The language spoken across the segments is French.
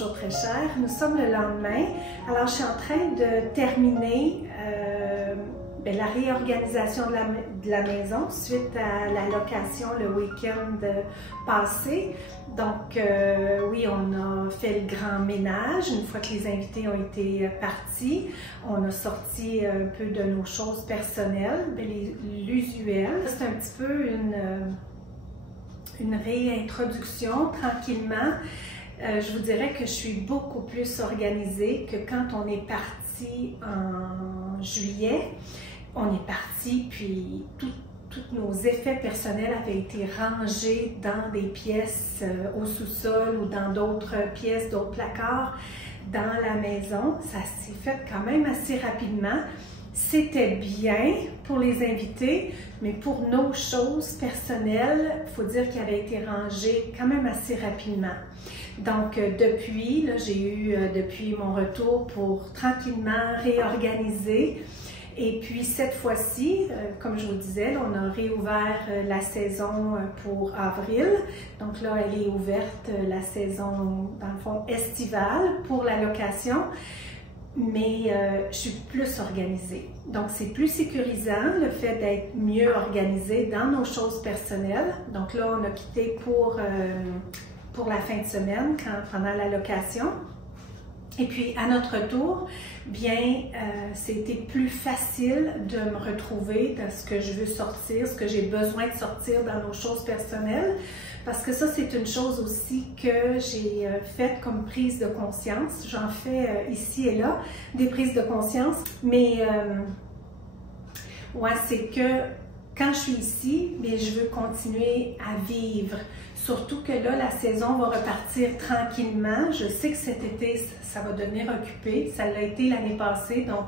bonjour très cher. Nous sommes le lendemain. Alors, je suis en train de terminer la réorganisation de la maison suite à la location le week-end passé. Donc, oui, on a fait le grand ménage. Une fois que les invités ont été partis, on a sorti un peu de nos choses personnelles, l'usuel. C'est un petit peu une réintroduction tranquillement. Je vous dirais que je suis beaucoup plus organisée que quand on est parti en juillet. On est parti, puis tous nos effets personnels avaient été rangés dans des pièces au sous-sol ou dans d'autres pièces, d'autres placards dans la maison. Ça s'est fait quand même assez rapidement. C'était bien pour les invités, mais pour nos choses personnelles, il faut dire qu'il avait été rangé quand même assez rapidement. Donc, depuis, j'ai eu depuis mon retour pour tranquillement réorganiser. Et puis, cette fois-ci, comme je vous disais, on a réouvert la saison pour avril. Donc là, elle est ouverte, la saison, dans le fond, estivale pour la location. Mais je suis plus organisée. Donc, c'est plus sécurisant, le fait d'être mieux organisé dans nos choses personnelles. Donc là, on a quitté pour la fin de semaine, pendant la location. Et puis, à notre retour, bien, c'était plus facile de me retrouver dans ce que je veux sortir, ce que j'ai besoin de sortir dans nos choses personnelles. Parce que ça, c'est une chose aussi que j'ai faite comme prise de conscience. J'en fais ici et là, des prises de conscience. Mais, ouais, c'est que quand je suis ici, bien, je veux continuer à vivre. Surtout que là, la saison va repartir tranquillement. Je sais que cet été, ça va devenir occupé. Ça l'a été l'année passée, donc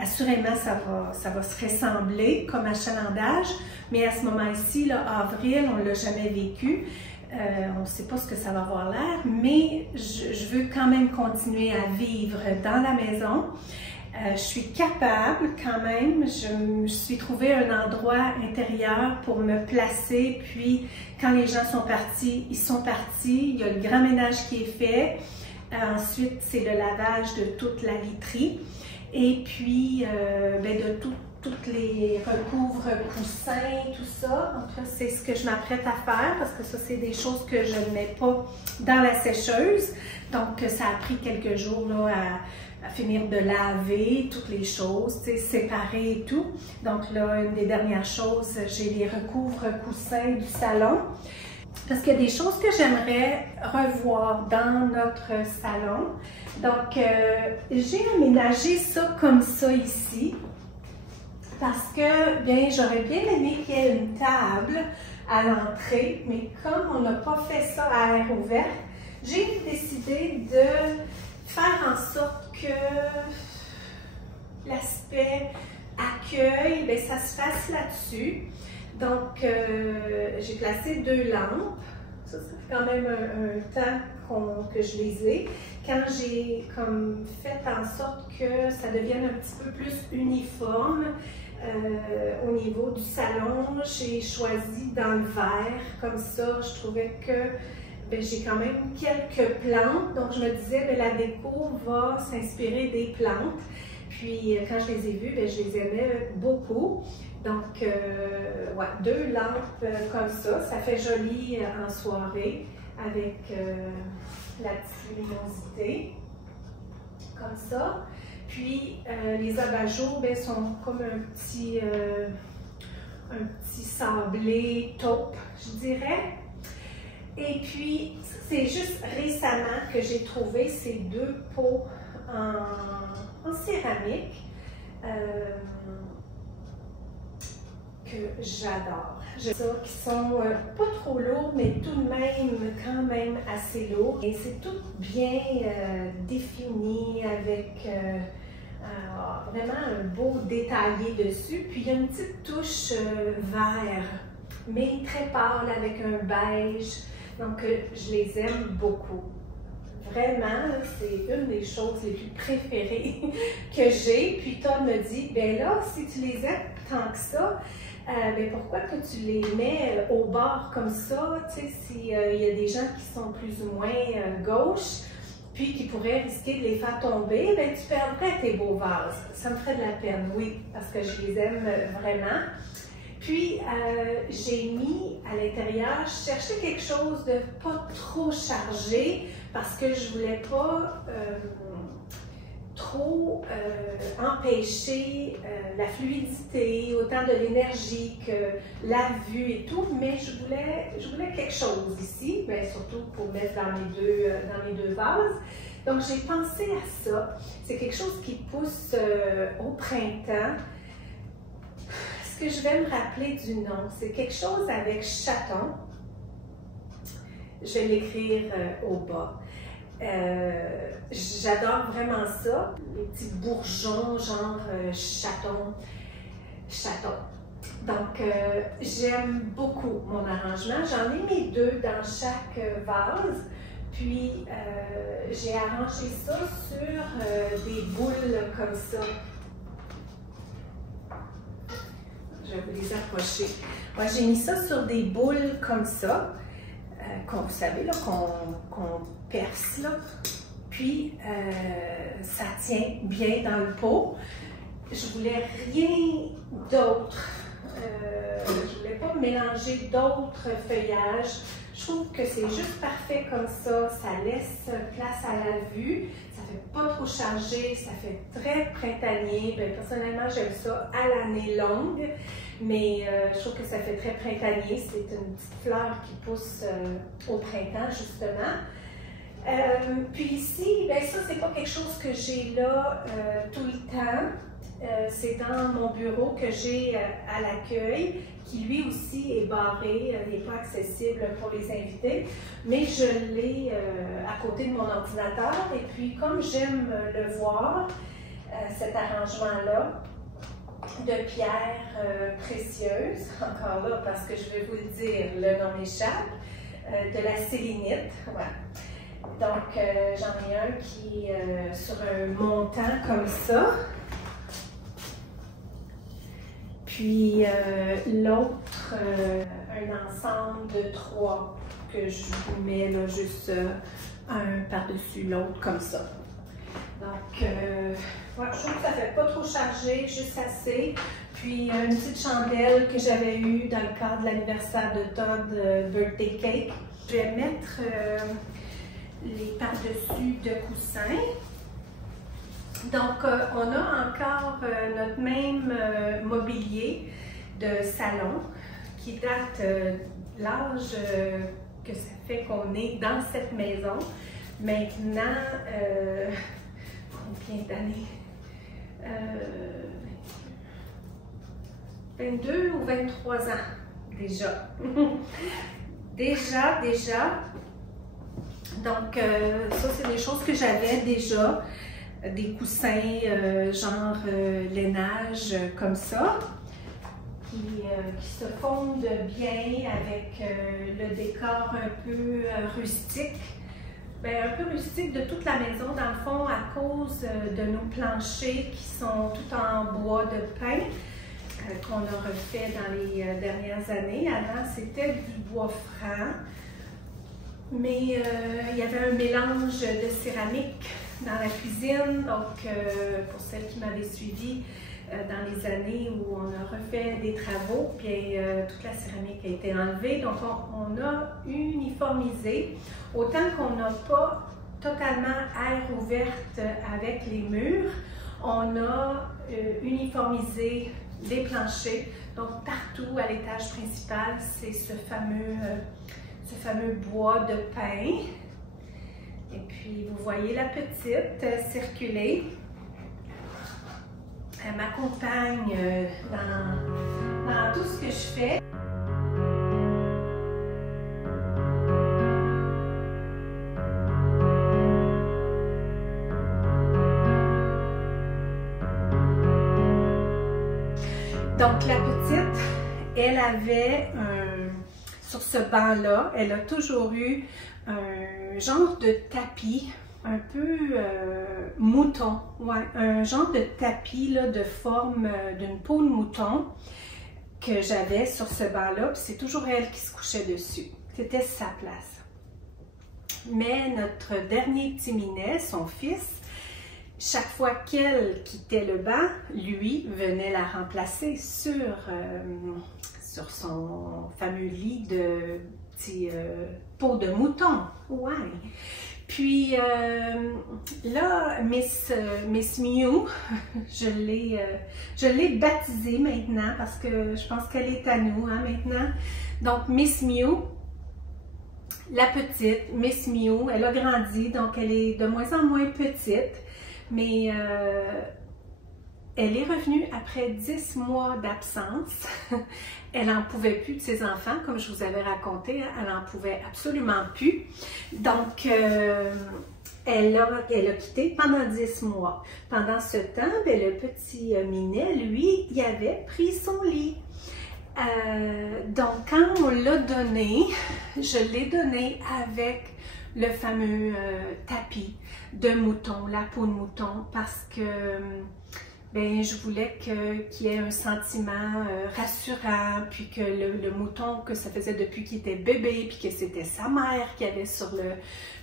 assurément, ça va se ressembler comme achalandage. Mais à ce moment-ci, avril, on ne l'a jamais vécu. On ne sait pas ce que ça va avoir l'air, mais je veux quand même continuer à vivre dans la maison. Je suis capable quand même, je me suis trouvé un endroit intérieur pour me placer, puis quand les gens sont partis, ils sont partis, il y a le grand ménage qui est fait, ensuite c'est le lavage de toute la literie, et puis de toutes les recouvres coussins, tout ça. Donc là, c'est ce que je m'apprête à faire, parce que ça, c'est des choses que je ne mets pas dans la sécheuse, donc ça a pris quelques jours là, à finir de laver toutes les choses, séparer et tout. Donc là, une des dernières choses, j'ai les recouvres coussins du salon. Parce qu'il y a des choses que j'aimerais revoir dans notre salon. Donc, j'ai aménagé ça comme ça ici. Parce que, bien, j'aurais bien aimé qu'il y ait une table à l'entrée, mais comme on n'a pas fait ça à air ouvert, j'ai décidé de faire en sorte que l'aspect accueil, bien, ça se fasse là-dessus. Donc, j'ai placé 2 lampes. Ça fait quand même un temps que je les ai. Quand j'ai comme fait en sorte que ça devienne un petit peu plus uniforme au niveau du salon, j'ai choisi dans le vert. Comme ça, je trouvais que j'ai quand même quelques plantes, donc je me disais que la déco va s'inspirer des plantes. Puis quand je les ai vues, je les aimais beaucoup. Donc, ouais, 2 lampes comme ça fait joli en soirée avec la petite luminosité, comme ça. Puis les abat-jours sont comme un petit sablé taupe, je dirais. Et puis, c'est juste récemment que j'ai trouvé ces 2 pots en céramique que j'adore. J'aime ça, qui sont pas trop lourds, mais tout de même, quand même assez lourds. Et c'est tout bien défini avec vraiment un beau détaillé dessus. Puis, il y a une petite touche vert, mais très pâle avec un beige. Donc, je les aime beaucoup. Vraiment, c'est une des choses les plus préférées que j'ai. Puis Tom me dit, ben là, si tu les aimes tant que ça, ben pourquoi que tu les mets au bord comme ça? Tu sais, s'il y a des gens qui sont plus ou moins gauche, puis qui pourrait risquer de les faire tomber, ben, tu perdrais tes beaux vases. Ça me ferait de la peine, oui, parce que je les aime vraiment. Puis, j'ai mis à l'intérieur, je cherchais quelque chose de pas trop chargé parce que je voulais pas trop empêcher la fluidité, autant de l'énergie que la vue et tout, mais je voulais quelque chose ici, bien, surtout pour mettre dans mes deux vases. Donc, j'ai pensé à ça. C'est quelque chose qui pousse au printemps. Ce que je vais me rappeler du nom, c'est quelque chose avec chaton. Je vais l'écrire au bas. J'adore vraiment ça, les petits bourgeons genre chaton. Donc, j'aime beaucoup mon arrangement. J'en ai mis deux dans chaque vase. Puis, j'ai arrangé ça sur des boules comme ça. Je vais vous les approcher. Moi, j'ai mis ça sur des boules comme ça, vous savez, là, qu'on perce, là. Puis, ça tient bien dans le pot. Je voulais rien d'autre. Je voulais pas mélanger d'autres feuillages. Je trouve que c'est juste parfait comme ça. Ça laisse place à la vue. Ça fait pas trop chargé. Ça fait très printanier. Bien, personnellement, j'aime ça à l'année longue. Mais je trouve que ça fait très printanier. C'est une petite fleur qui pousse au printemps, justement. Puis ici, bien, ça, c'est pas quelque chose que j'ai là tout le temps. C'est dans mon bureau que j'ai à l'accueil, qui lui aussi est barré, n'est pas accessible pour les invités, mais je l'ai à côté de mon ordinateur. Et puis, comme j'aime le voir, cet arrangement-là, de pierres précieuses, encore là, parce que je vais vous le dire, le nom m'échappe, de la sélénite. Voilà. Donc, j'en ai un qui est sur un montant comme ça. Puis l'autre, un ensemble de 3 que je vous mets là, juste un par-dessus l'autre comme ça. Donc, ouais, je trouve que ça ne fait pas trop chargé, juste assez. Puis une petite chandelle que j'avais eue dans le cadre de l'anniversaire de Todd, Birthday Cake. Je vais mettre les par-dessus de coussins. Donc, on a encore notre même mobilier de salon qui date de l'âge que ça fait qu'on est dans cette maison. Maintenant, combien d'années? 22 ou 23 ans déjà. déjà. Donc, ça, c'est des choses que j'avais déjà. Des coussins genre lainage comme ça, qui se fondent bien avec le décor un peu rustique. Bien, un peu rustique de toute la maison, dans le fond, à cause de nos planchers qui sont tout en bois de pin, qu'on a refait dans les dernières années. Avant, c'était du bois franc, mais il y avait un mélange de céramique dans la cuisine. Donc, pour celles qui m'avaient suivi dans les années où on a refait des travaux, puis toute la céramique a été enlevée. Donc, on a uniformisé, autant qu'on n'a pas totalement air ouverte avec les murs, on a uniformisé les planchers. Donc, partout à l'étage principal, c'est ce fameux bois de pin. Et puis, vous voyez la petite circuler. Elle m'accompagne dans tout ce que je fais. Donc, la petite, elle avait sur ce banc-là, elle a toujours eu un genre de tapis, un peu mouton, ouais, un genre de tapis là, de forme d'une peau de mouton que j'avais sur ce banc-là, puis c'est toujours elle qui se couchait dessus. C'était sa place. Mais notre dernier petit minet, son fils, chaque fois qu'elle quittait le banc, lui venait la remplacer sur son fameux lit de petit peau de mouton. Ouais. Puis là, Miss Mew, je l'ai baptisée maintenant parce que je pense qu'elle est à nous hein, maintenant. Donc Miss Mew, la petite Miss Mew, elle a grandi, donc elle est de moins en moins petite, mais elle est revenue après 10 mois d'absence. Elle n'en pouvait plus de ses enfants, comme je vous avais raconté, hein, elle n'en pouvait absolument plus. Donc, elle a quitté pendant 10 mois. Pendant ce temps, ben, le petit Minet, lui, il avait pris son lit. Donc, quand on l'a donné, je l'ai donné avec le fameux tapis de mouton, la peau de mouton, parce que ben, je voulais qu'il y ait un sentiment rassurant, puis que le mouton, que ça faisait depuis qu'il était bébé, puis que c'était sa mère qui avait sur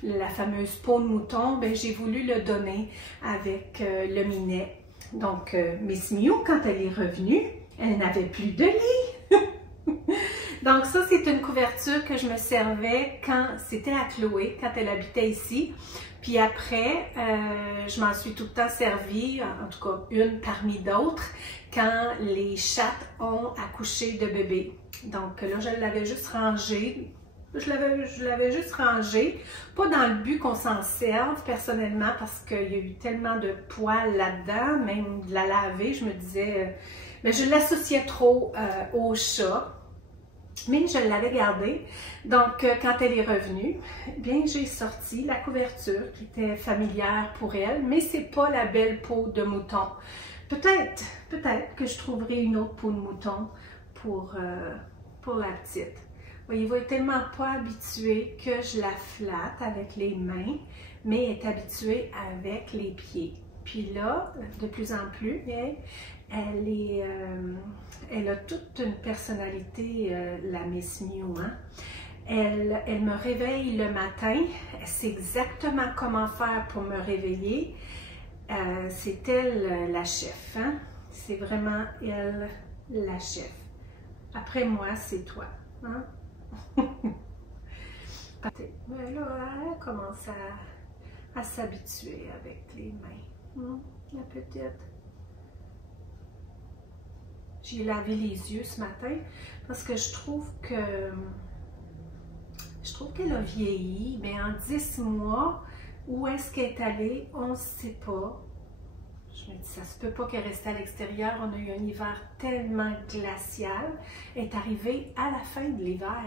la fameuse peau de mouton, ben, j'ai voulu le donner avec le minet. Donc, Miss Mew, quand elle est revenue, elle n'avait plus de lit. Donc ça, c'est une couverture que je me servais quand c'était à Chloé, quand elle habitait ici. Puis après, je m'en suis tout le temps servi, en tout cas une parmi d'autres, quand les chattes ont accouché de bébés. Donc là, je l'avais juste rangée. Je l'avais juste rangée, pas dans le but qu'on s'en serve personnellement, parce qu'il y a eu tellement de poils là-dedans, même de la laver, je me disais, mais je l'associais trop au chat. Mais je l'avais gardée. Donc, quand elle est revenue, bien, j'ai sorti la couverture qui était familière pour elle, mais c'est pas la belle peau de mouton. Peut-être que je trouverai une autre peau de mouton pour la petite. Voyez-vous, elle est tellement pas habituée que je la flatte avec les mains, mais elle est habituée avec les pieds. Puis là, de plus en plus, elle a toute une personnalité, la Miss Mew. Hein? Elle me réveille le matin, elle sait exactement comment faire pour me réveiller. C'est elle la chef. Hein? C'est vraiment elle la chef. Après moi, c'est toi. Hein? Mais là, elle commence à s'habituer avec les mains. La petite. J'ai lavé les yeux ce matin parce que je trouve qu'elle a vieilli, mais en 10 mois, où est-ce qu'elle est allée, on ne sait pas. Je me dis, ça se peut pas qu'elle reste à l'extérieur. On a eu un hiver tellement glacial. Elle est arrivée à la fin de l'hiver.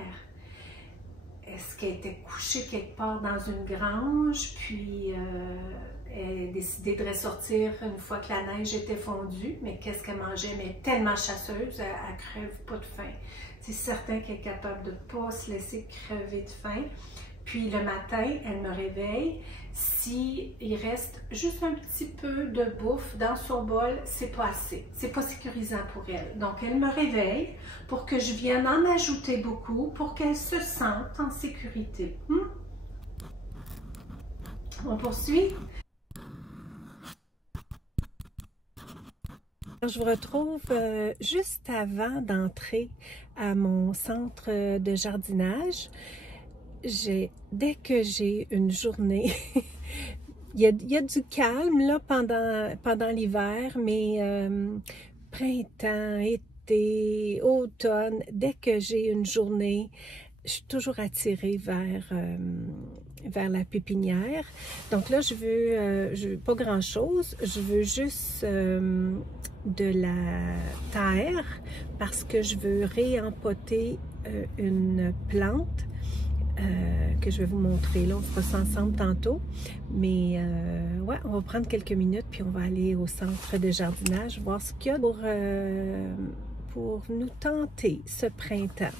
Est-ce qu'elle était couchée quelque part dans une grange, puis elle a décidé de ressortir une fois que la neige était fondue, mais qu'est-ce qu'elle mangeait? Mais elle est tellement chasseuse, elle crève pas de faim. C'est certain qu'elle est capable de ne pas se laisser crever de faim. Puis le matin, elle me réveille. S'il reste juste un petit peu de bouffe dans son bol, c'est pas assez. C'est pas sécurisant pour elle. Donc, elle me réveille pour que je vienne en ajouter beaucoup pour qu'elle se sente en sécurité. On poursuit? Je vous retrouve juste avant d'entrer à mon centre de jardinage. Dès que j'ai une journée, il y a du calme là, pendant l'hiver, mais printemps, été, automne, dès que j'ai une journée, je suis toujours attirée vers la pépinière. Donc là, je veux pas grand-chose, je veux juste de la terre parce que je veux réempoter une plante que je vais vous montrer. Là, on fera ça ensemble tantôt. Mais ouais, on va prendre quelques minutes puis on va aller au centre de jardinage, voir ce qu'il y a pour nous tenter ce printemps.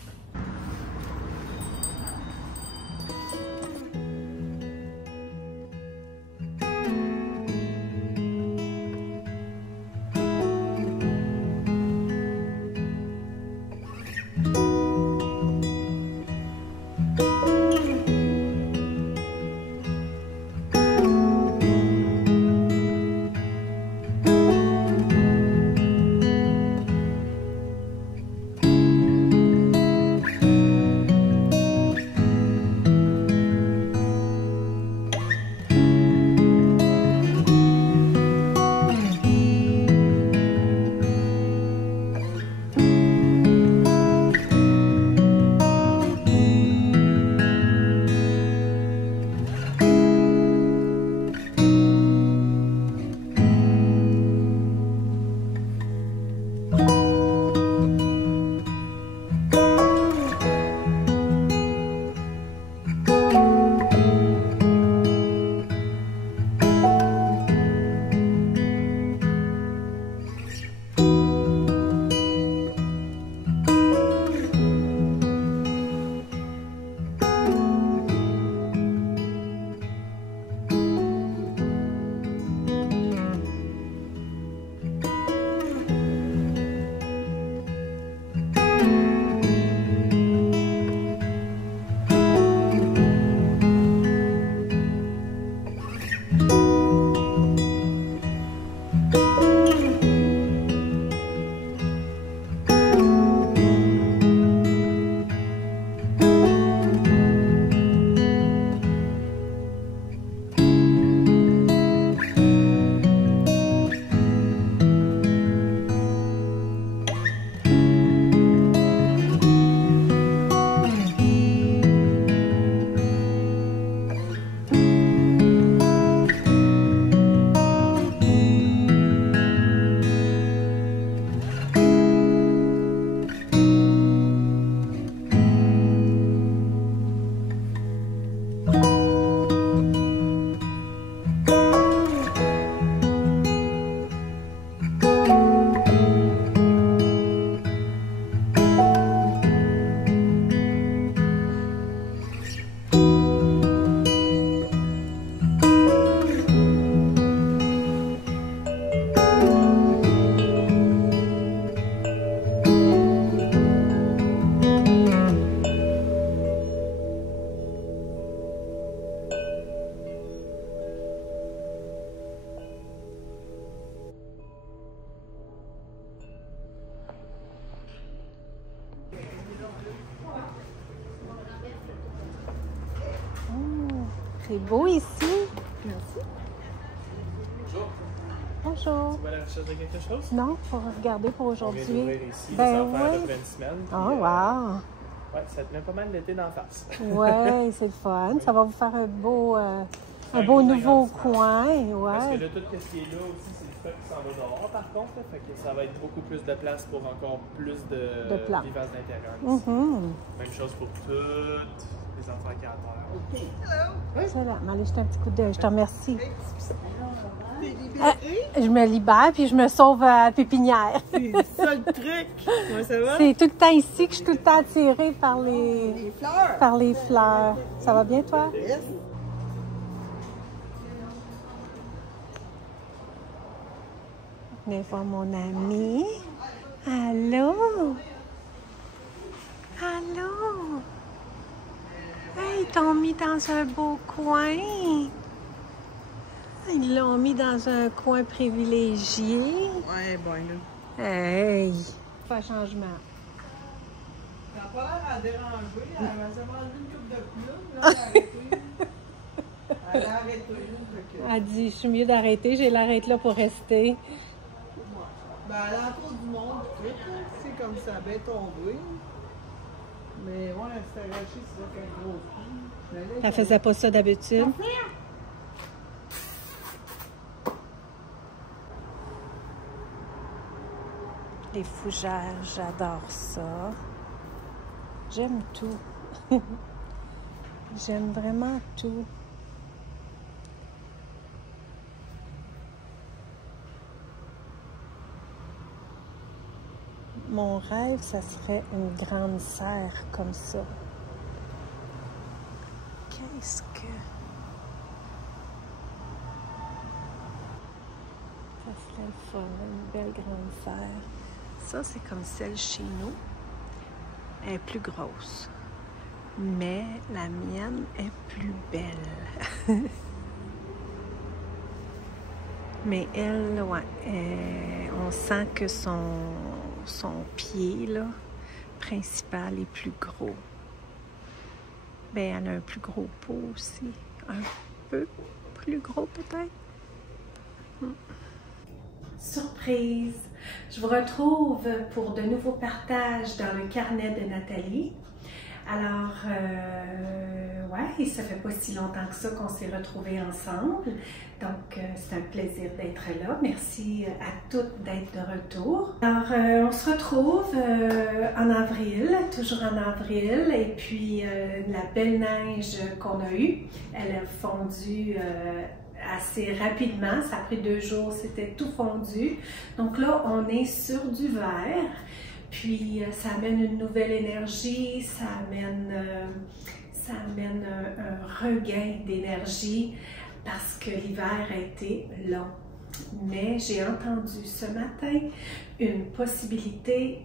C'est beau ici. Merci. Bonjour. Bonjour. Tu vas à la recherche de quelque chose? Non, pour regarder pour On vient aujourd'hui. d'ouvrir ici, Ben ça va faire à oui. peu près une semaine. Oh, puis, wow. Ouais, ça te met pas mal l'été d'en face. Ouais, c'est le fun. Ça va vous faire un beau gros nouveau agrandissement. coin. Parce que Ouais. là, tout ce qui est là aussi, c'est du stock qui s'en va dehors par contre. Là, fait que ça va être beaucoup plus de place pour encore plus de plantes. vivaces d'intérieur. Mhm. Même chose pour toutes les enfants qui ont terre. Excellent. Mais allez jeter un petit coup d'œil. Je te remercie. T'es libérée? Je me libère puis je me sauve à la pépinière. C'est ça le truc. Comment ça va? C'est tout le temps ici que je suis tout le temps attirée par Les les fleurs. fleurs. Ça va bien, toi? Yes. Venez voir mon ami. Allô? Allô? Hey, ils t'ont mis dans un beau coin. Ils l'ont mis dans un coin privilégié. Ouais, bon, là. Hey! Pas changement. T'as pas l'air à déranger. Elle m'a seulement enlevé une coupe de plumes, là. Elle a arrêté. Elle a arrêté une. Elle dit, je suis mieux d'arrêter, j'ai l'arrête là pour rester. Ben, elle a encore du monde, tout, là. C'est comme ça, bien tombé. Mais ouais, elle s'est arrachée, c'est ça qu'elle gros coup. Elle faisait pas ça d'habitude. Les fougères, j'adore ça. J'aime tout. J'aime vraiment tout. Mon rêve, ça serait une grande serre comme ça. Qu'est-ce que... Ça serait le fun, une belle grande serre. Ça, c'est comme celle chez nous. Elle est plus grosse. Mais la mienne est plus belle. Mais elle, ouais, on sent que son pied, là, principal est plus gros. Ben, elle a un plus gros pot aussi. Un peu plus gros, peut-être. Surprise! Je vous retrouve pour de nouveaux partages dans le carnet de Nathalie. Alors, ouais, ça fait pas si longtemps que ça qu'on s'est retrouvés ensemble. Donc, c'est un plaisir d'être là. Merci à toutes d'être de retour. Alors, on se retrouve en avril, toujours en avril. Et puis, la belle neige qu'on a eue, elle a fondu assez rapidement. Ça a pris 2 jours, c'était tout fondu. Donc là, on est sur du vert. Puis, ça amène une nouvelle énergie, ça amène un regain d'énergie parce que l'hiver a été long. Mais j'ai entendu ce matin une possibilité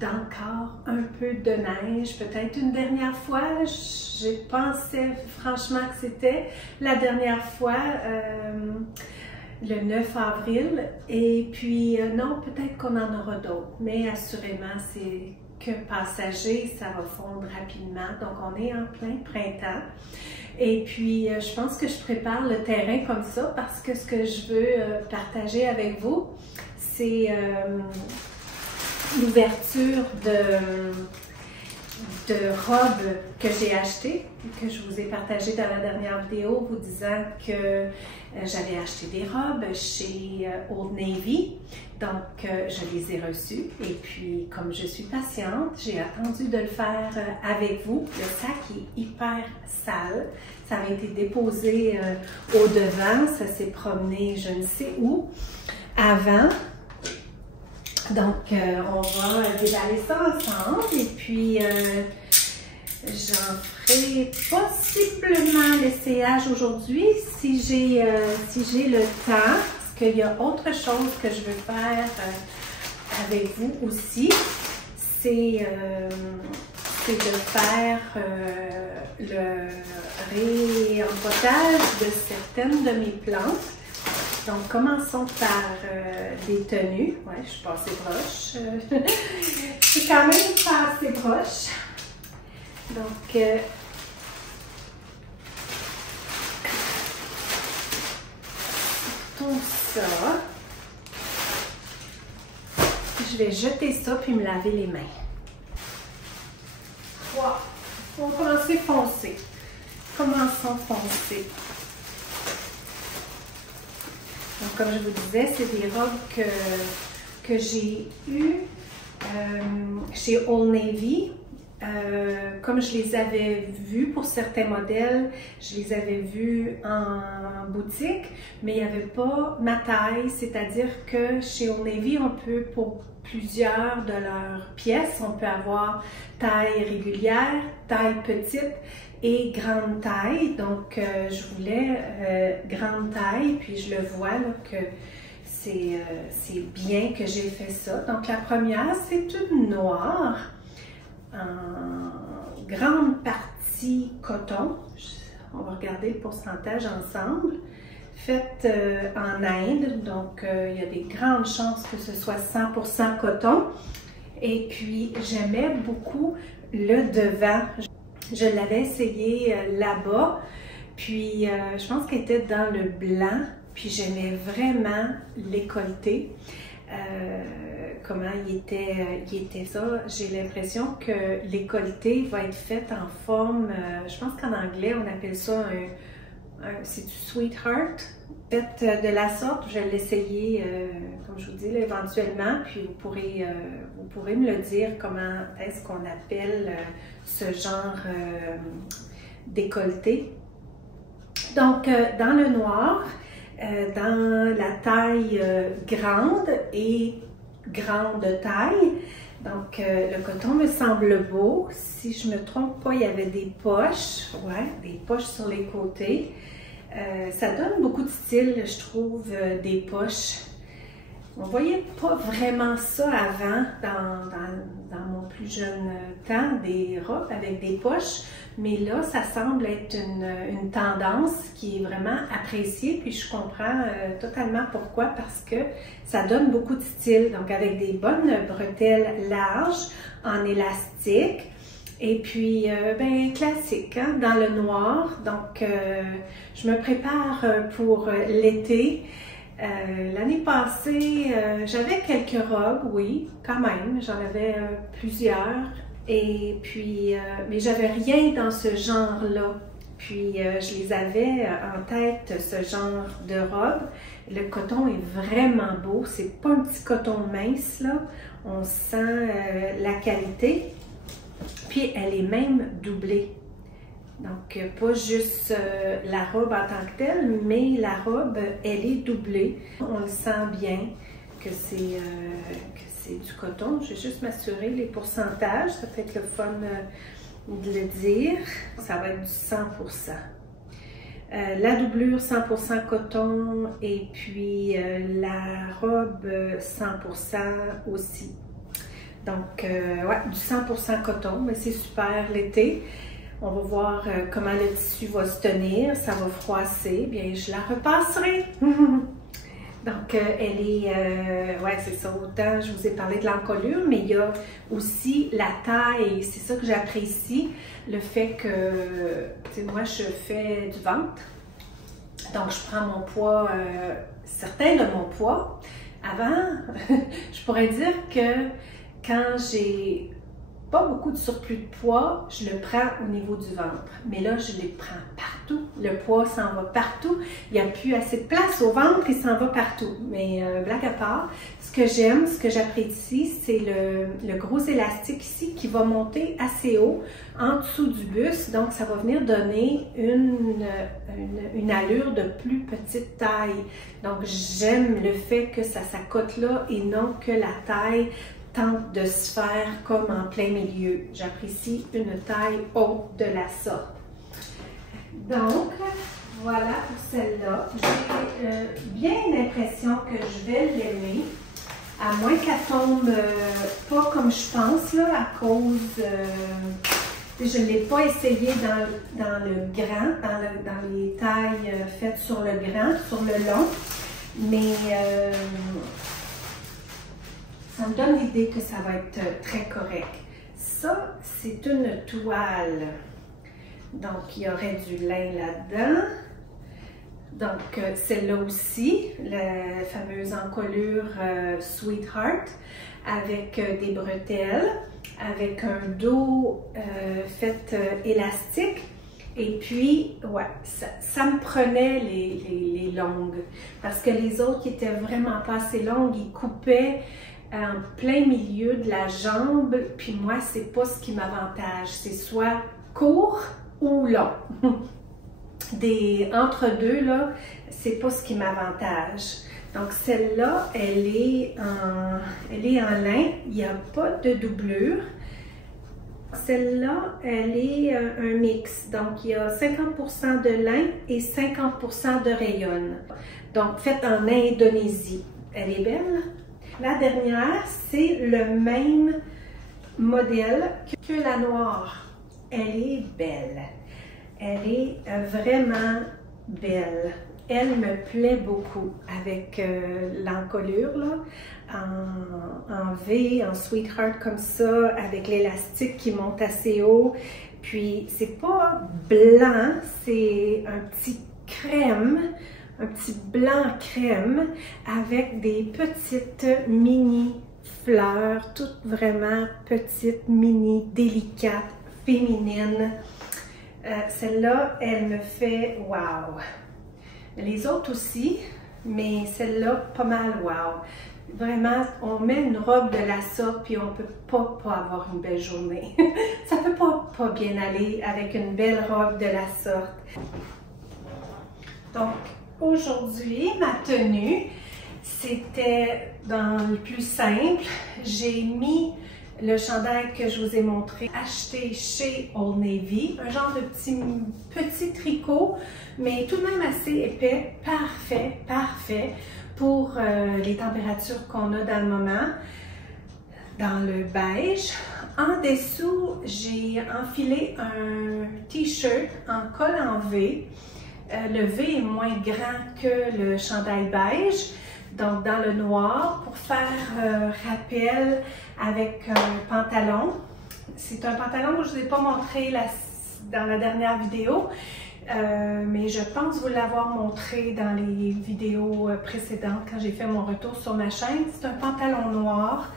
d'encore un peu de neige, peut-être une dernière fois. Je pensais franchement que c'était la dernière fois, le 9 avril. Et puis, non, peut-être qu'on en aura d'autres, mais assurément, c'est que passager, ça va fondre rapidement. Donc, on est en plein printemps. Et puis, je pense que je prépare le terrain comme ça parce que ce que je veux partager avec vous, c'est l'ouverture de robes que j'ai achetées, que je vous ai partagé dans la dernière vidéo, vous disant que j'avais acheté des robes chez Old Navy. Donc, je les ai reçues. Et puis, comme je suis patiente, j'ai attendu de le faire avec vous. Le sac est hyper sale. Ça avait été déposé au devant. Ça s'est promené je ne sais où avant. Donc, on va déballer ça ensemble. Et puis, j'en ferai possiblement l'essayage aujourd'hui si j'ai le temps. Parce qu'il y a autre chose que je veux faire avec vous aussi. C'est de faire le réemboîtage de certaines de mes plantes. Donc, commençons par des tenues. Ouais, je suis pas assez proche. Je suis quand même pas assez proche. Donc, comme ça. Je vais jeter ça puis me laver les mains. Wow. On va commencer foncé. Commençons foncé. Donc, comme je vous disais, c'est des robes que j'ai eues chez Old Navy. Comme je les avais vues pour certains modèles, je les avais vues en boutique, mais il n'y avait pas ma taille, c'est-à-dire que chez Old Navy, on peut, pour plusieurs de leurs pièces, on peut avoir taille régulière, taille petite et grande taille. Donc, je voulais grande taille, puis je le vois là, que c'est bien que j'ai fait ça. Donc, la première, c'est une noire, en grande partie coton. On va regarder le pourcentage ensemble. Faite en Inde, donc il y a des grandes chances que ce soit 100% coton. Et puis, j'aimais beaucoup le devant. Je l'avais essayé là-bas, puis je pense qu'elle était dans le blanc, puis j'aimais vraiment l'écolleté. Comment il était ça. J'ai l'impression que l'écolleté va être faite en forme, je pense qu'en anglais on appelle ça c'est du sweetheart. Faite de la sorte, je vais l'essayer, comme je vous dis, là, éventuellement, puis vous pourrez me le dire comment est-ce qu'on appelle ce genre décolleté. Donc, dans le noir, dans la taille grande et grande taille. Donc, le coton me semble beau. Si je ne me trompe pas, il y avait des poches. Ouais, des poches sur les côtés. Ça donne beaucoup de style, je trouve, des poches. On ne voyait pas vraiment ça avant, dans mon plus jeune temps, des robes avec des poches. Mais là, ça semble être une tendance qui est vraiment appréciée, puis je comprends totalement pourquoi, parce que ça donne beaucoup de style. Donc, avec des bonnes bretelles larges, en élastique, et puis, ben, classique, hein, dans le noir. Donc, je me prépare pour l'été. L'année passée, j'avais quelques robes, oui, quand même, j'en avais plusieurs. Et puis, mais j'avais rien dans ce genre-là. Puis, je les avais en tête, ce genre de robe. Le coton est vraiment beau. C'est pas un petit coton mince, là. On sent la qualité. Puis, elle est même doublée. Donc, pas juste la robe en tant que telle, mais la robe, elle est doublée. On le sent bien que c'est du coton. Je vais juste m'assurer les pourcentages. Ça peut être le fun de le dire. Ça va être du 100%. La doublure 100% coton et puis la robe 100% aussi. Donc, ouais, du 100% coton, mais c'est super l'été. On va voir comment le tissu va se tenir. Ça va froisser. Bien, je la repasserai. Donc, elle est, ouais, c'est ça, autant je vous ai parlé de l'encolure, mais il y a aussi la taille, c'est ça que j'apprécie, le fait que, tu sais, moi, je fais du ventre, donc je prends mon poids, certain de mon poids. Avant, je pourrais dire que quand j'ai pas beaucoup de surplus de poids, je le prends au niveau du ventre. Mais là, je les prends partout. Le poids s'en va partout. Il n'y a plus assez de place au ventre, il s'en va partout. Mais blague à part, ce que j'aime, ce que j'apprécie, c'est le gros élastique ici qui va monter assez haut en dessous du buste. Donc, ça va venir donner une allure de plus petite taille. Donc, j'aime le fait que ça s'accote là et non que la taille tente de se faire comme en plein milieu. J'apprécie une taille haute de la sorte. Donc, voilà pour celle-là. J'ai bien l'impression que je vais l'aimer, à moins qu'elle tombe pas comme je pense, là, à cause... je ne l'ai pas essayé dans le grand, dans les tailles faites sur le grand, sur le long, mais... ça me donne l'idée que ça va être très correct. Ça, c'est une toile. Donc, il y aurait du lin là-dedans. Donc, celle-là aussi, la fameuse encolure Sweetheart, avec des bretelles, avec un dos fait élastique. Et puis, ouais, ça me prenait les longues, parce que les autres qui étaient vraiment pas assez longues, ils coupaient en plein milieu de la jambe, puis moi, c'est pas ce qui m'avantage, c'est soit court ou long. Des entre-deux, là, c'est pas ce qui m'avantage. Donc, celle-là, elle est en lin, il n'y a pas de doublure. Celle-là, elle est un mix, donc il y a 50% de lin et 50% de rayon. Donc, faite en Indonésie. Elle est belle. La dernière, c'est le même modèle que la noire. Elle est belle. Elle est vraiment belle. Elle me plaît beaucoup avec l'encolure, là, en V, en Sweetheart comme ça, avec l'élastique qui monte assez haut. Puis, c'est pas blanc, c'est un petit crème, un petit blanc crème avec des petites mini fleurs, toutes vraiment petites, mini, délicates, féminines. Celle-là, elle me fait wow! Les autres aussi, mais celle-là, pas mal wow! Vraiment, on met une robe de la sorte, puis on peut pas avoir une belle journée. Ça peut pas bien aller avec une belle robe de la sorte. Donc, aujourd'hui, ma tenue, c'était dans le plus simple. J'ai mis le chandail que je vous ai montré, acheté chez Old Navy, un genre de petit tricot, mais tout de même assez épais, parfait pour les températures qu'on a dans le moment, dans le beige. En dessous, j'ai enfilé un t-shirt en col en V. Le V est moins grand que le chandail beige. Donc, dans le noir, pour faire rappel avec un pantalon. C'est un pantalon que je ne vous ai pas montré dans la dernière vidéo, mais je pense vous l'avoir montré dans les vidéos précédentes quand j'ai fait mon retour sur ma chaîne. C'est un pantalon noir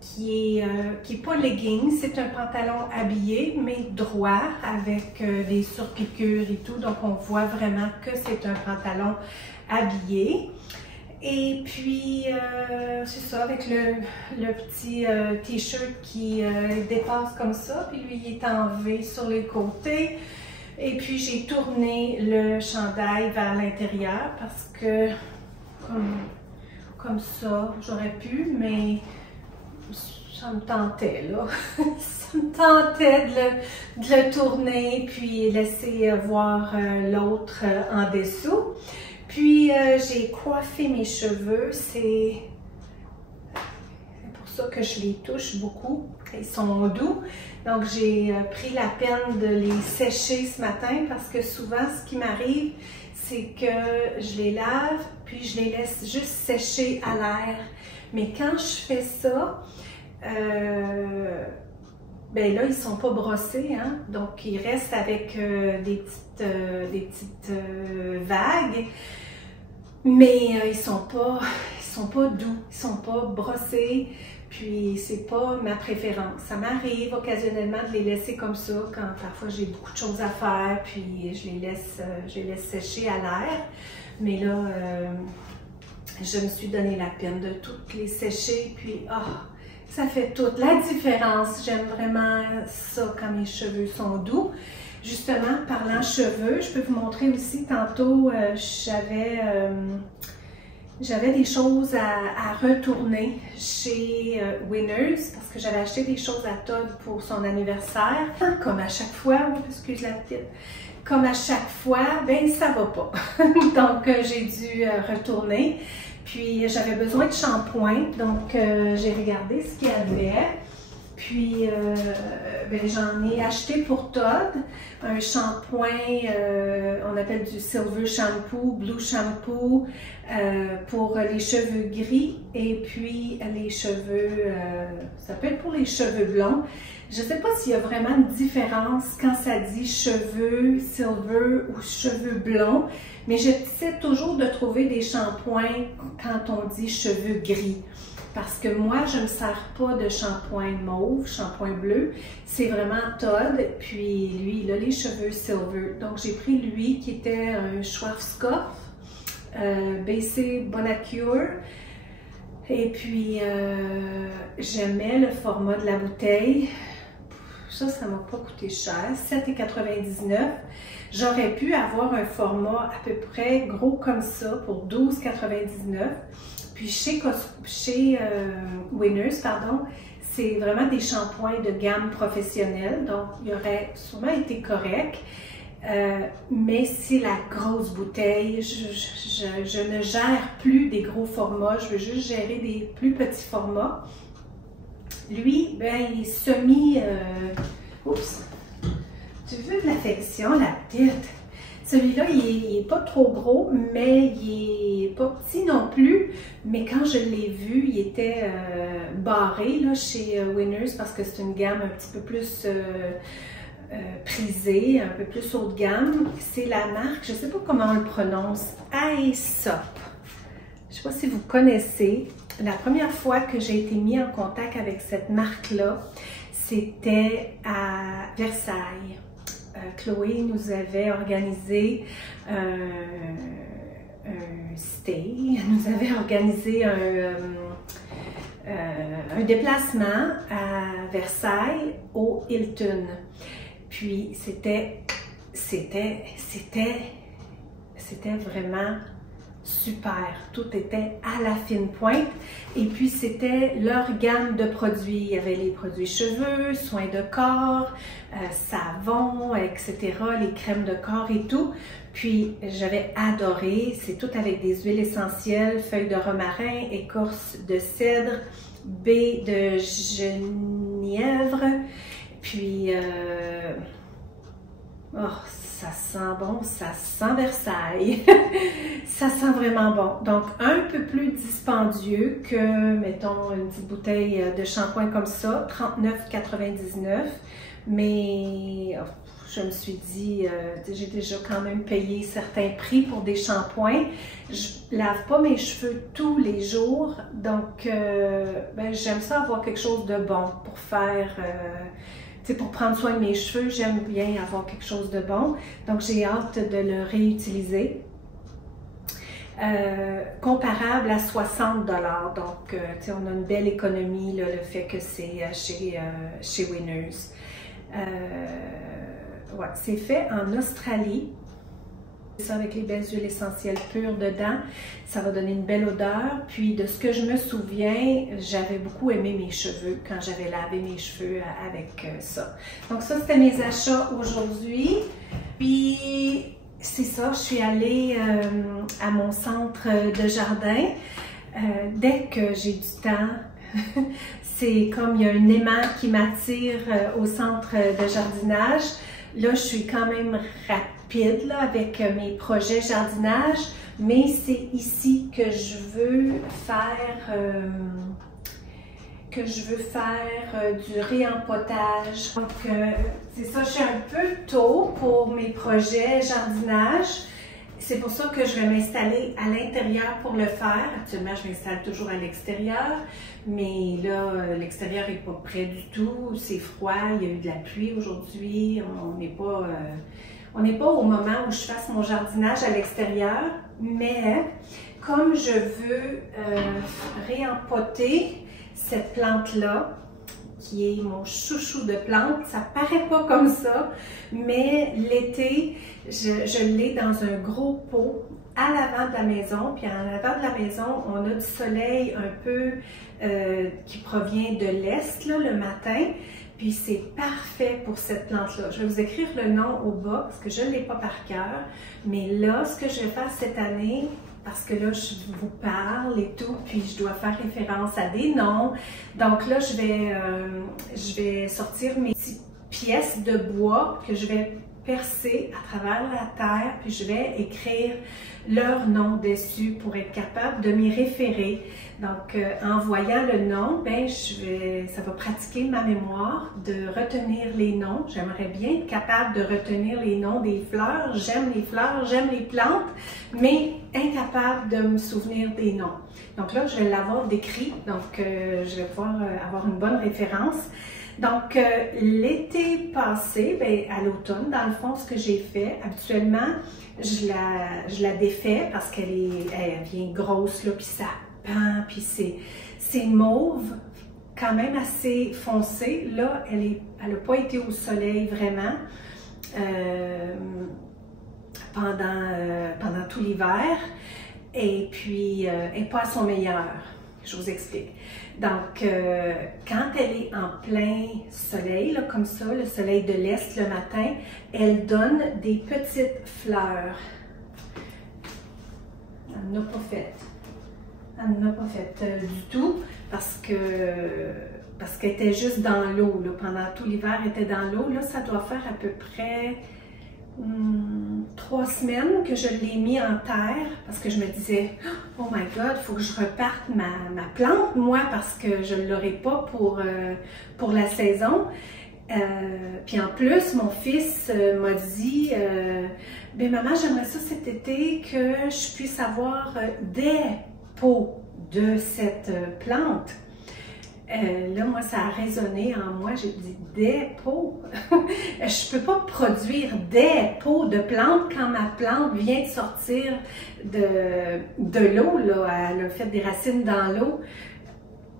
qui est pas legging, c'est un pantalon habillé, mais droit, avec des surpiqûres et tout. Donc, on voit vraiment que c'est un pantalon habillé. Et puis, c'est ça, avec le petit t-shirt qui dépasse comme ça. Puis lui, il est en V sur les côtés. Et puis, j'ai tourné le chandail vers l'intérieur parce que, comme ça, j'aurais pu, mais ça me tentait, là. Ça me tentait de le tourner, puis laisser voir l'autre en dessous. Puis, j'ai coiffé mes cheveux, c'est pour ça que je les touche beaucoup, ils sont doux. Donc, j'ai pris la peine de les sécher ce matin parce que souvent, ce qui m'arrive, c'est que je les lave, puis je les laisse juste sécher à l'air. Mais quand je fais ça, ben là, ils sont pas brossés, hein? Donc ils restent avec des petites vagues, mais ils sont pas doux, ils sont pas brossés, puis c'est pas ma préférence. Ça m'arrive occasionnellement de les laisser comme ça quand parfois j'ai beaucoup de choses à faire, puis je les laisse sécher à l'air. Mais là, je me suis donné la peine de toutes les sécher, puis ça fait toute la différence. J'aime vraiment ça quand mes cheveux sont doux. Justement, parlant cheveux, je peux vous montrer aussi, tantôt, j'avais des choses à retourner chez Winners parce que j'avais acheté des choses à Todd pour son anniversaire. Comme à chaque fois, excuse la petite, comme à chaque fois, ben ça va pas. Donc, j'ai dû retourner. Puis, j'avais besoin de shampoing, donc j'ai regardé ce qu'il y avait. Puis j'en ai acheté pour Todd un shampoing, on appelle du Silver Shampoo, Blue Shampoo, pour les cheveux gris et puis les cheveux, ça peut être pour les cheveux blonds. Je ne sais pas s'il y a vraiment une différence quand ça dit cheveux silver ou cheveux blonds, mais j'essaie toujours de trouver des shampoings quand on dit cheveux gris. Parce que moi, je ne me sers pas de shampoing mauve, shampoing bleu. C'est vraiment Todd, puis lui, il a les cheveux silver. Donc, j'ai pris lui qui était un Schwarzkopf, BC Bonacure. Et puis, j'aimais le format de la bouteille. Ça ne m'a pas coûté cher, 7,99 $. J'aurais pu avoir un format à peu près gros comme ça pour 12,99 $. Puis chez Winners, c'est vraiment des shampoings de gamme professionnelle, donc il aurait sûrement été correct. Mais c'est la grosse bouteille. Je ne gère plus des gros formats, je veux juste gérer des plus petits formats. Lui, il est semi... oups! Tu veux de l'affection, la petite? Celui-là, il n'est pas trop gros, mais il n'est pas petit non plus. Mais quand je l'ai vu, il était barré là, chez Winners parce que c'est une gamme un petit peu plus prisée, un peu plus haut de gamme. C'est la marque, je ne sais pas comment on le prononce, Aesop. Je ne sais pas si vous connaissez. La première fois que j'ai été mis en contact avec cette marque-là, c'était à Versailles. Chloé nous avait organisé un stay, nous avait organisé un déplacement à Versailles au Hilton. Puis c'était vraiment super. Tout était à la fine pointe. Et puis, c'était leur gamme de produits. Il y avait les produits cheveux, soins de corps, savon, etc., les crèmes de corps et tout. Puis, j'avais adoré. C'est tout avec des huiles essentielles, feuilles de romarin, écorce de cèdre, baies de genièvre. Puis, ça sent bon, ça sent Versailles. Ça sent vraiment bon. Donc, un peu plus dispendieux que, mettons, une petite bouteille de shampoing comme ça, 39,99 $. Mais je me suis dit, j'ai déjà quand même payé certains prix pour des shampoings. Je lave pas mes cheveux tous les jours. Donc, j'aime ça avoir quelque chose de bon pour faire... pour prendre soin de mes cheveux, j'aime bien avoir quelque chose de bon. Donc, j'ai hâte de le réutiliser. Comparable à 60 $. Donc, on a une belle économie, là, le fait que c'est chez Winners. Ouais, c'est fait en Australie. Ça avec les belles huiles essentielles pures dedans, ça va donner une belle odeur. Puis de ce que je me souviens, j'avais beaucoup aimé mes cheveux quand j'avais lavé mes cheveux avec ça. Donc ça, c'était mes achats aujourd'hui. Puis c'est ça, je suis allée à mon centre de jardin. Dès que j'ai du temps, c'est comme il y a un aimant qui m'attire au centre de jardinage. Là, je suis quand même rapide là, avec mes projets jardinage, mais c'est ici que je veux faire du réempotage. Donc, c'est ça, je suis un peu tôt pour mes projets jardinage. C'est pour ça que je vais m'installer à l'intérieur pour le faire. Actuellement, je m'installe toujours à l'extérieur, mais là, l'extérieur n'est pas prêt du tout. C'est froid, il y a eu de la pluie aujourd'hui. On n'est pas au moment où je fasse mon jardinage à l'extérieur, mais comme je veux réempoter cette plante-là, qui est mon chouchou de plante, ça paraît pas comme ça, mais l'été, je l'ai dans un gros pot à l'avant de la maison, puis en avant de la maison, on a du soleil un peu qui provient de l'est le matin, puis c'est parfait pour cette plante-là. Je vais vous écrire le nom au bas parce que je ne l'ai pas par cœur, mais là, ce que je vais faire cette année, parce que là, je vous parle et tout, puis je dois faire référence à des noms. Donc là, je vais sortir mes petites pièces de bois que je vais percer à travers la terre, puis je vais écrire leur nom dessus pour être capable de m'y référer. Donc, en voyant le nom, ben, ça va pratiquer ma mémoire de retenir les noms. J'aimerais bien être capable de retenir les noms des fleurs. J'aime les fleurs, j'aime les plantes, mais incapable de me souvenir des noms. Donc là, je vais l'avoir décrit, donc je vais pouvoir avoir une bonne référence. Donc, l'été passé, ben, à l'automne, dans le fond, ce que j'ai fait, habituellement, je la défais parce qu'elle vient grosse, là, puis ça pend, puis c'est mauve, quand même assez foncé. Là, elle n'a pas été au soleil vraiment pendant tout l'hiver, et puis elle n'est pas à son meilleur. Je vous explique. Donc, quand elle est en plein soleil, là, comme ça, le soleil de l'Est le matin, elle donne des petites fleurs. Elle n'a pas fait. Elle n'a pas fait du tout parce qu'elle était juste dans l'eau. Pendant tout l'hiver, elle était dans l'eau. Là, ça doit faire à peu près 3 semaines que je l'ai mis en terre parce que je me disais « Oh my God, il faut que je reparte ma plante, moi, parce que je ne l'aurai pas pour la saison. » Puis en plus, mon fils m'a dit « Ben maman, j'aimerais ça cet été que je puisse avoir des pots de cette plante. » Là, moi, ça a résonné en moi. J'ai dit « des pots? Je ne peux pas produire des pots de plantes quand ma plante vient de sortir de l'eau. Elle a fait des racines dans l'eau. »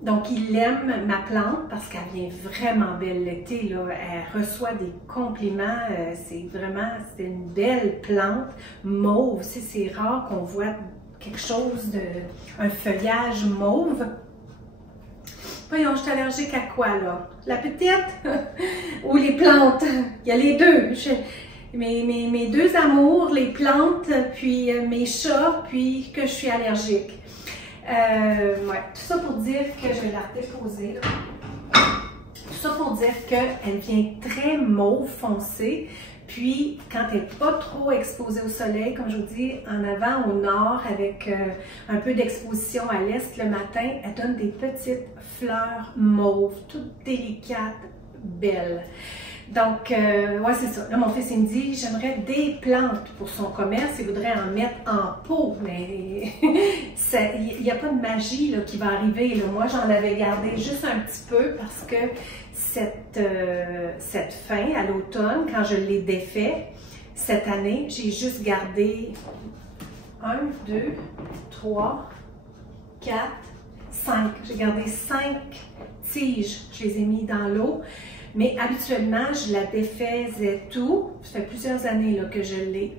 Donc, il aime ma plante parce qu'elle vient vraiment belle l'été. Elle reçoit des compliments. C'est une belle plante mauve. C'est rare qu'on voit quelque chose un feuillage mauve. Voyons, je suis allergique à quoi, là? La petite ou les plantes? Il y a les deux. Mes deux amours, les plantes, puis mes chats, puis que je suis allergique. Ouais, tout ça pour dire que je vais la déposer. Tout ça pour dire qu'elle vient très mauve foncée. Puis, quand elle n'est pas trop exposée au soleil, comme je vous dis, en avant au nord, avec un peu d'exposition à l'est le matin, elle donne des petites fleurs mauves, toutes délicates, belles. Donc, ouais, c'est ça. Là, mon fils, il me dit, j'aimerais des plantes pour son commerce. Il voudrait en mettre en pot, mais il n'y a pas de magie là, qui va arriver. Là. Moi, j'en avais gardé juste un petit peu parce que cette fin, à l'automne, quand je l'ai défait, cette année, j'ai juste gardé 1, 2, 3, 4, 5. J'ai gardé 5 tiges. Je les ai mis dans l'eau. Mais habituellement, je la défaisais tout. Ça fait plusieurs années là, que je l'ai.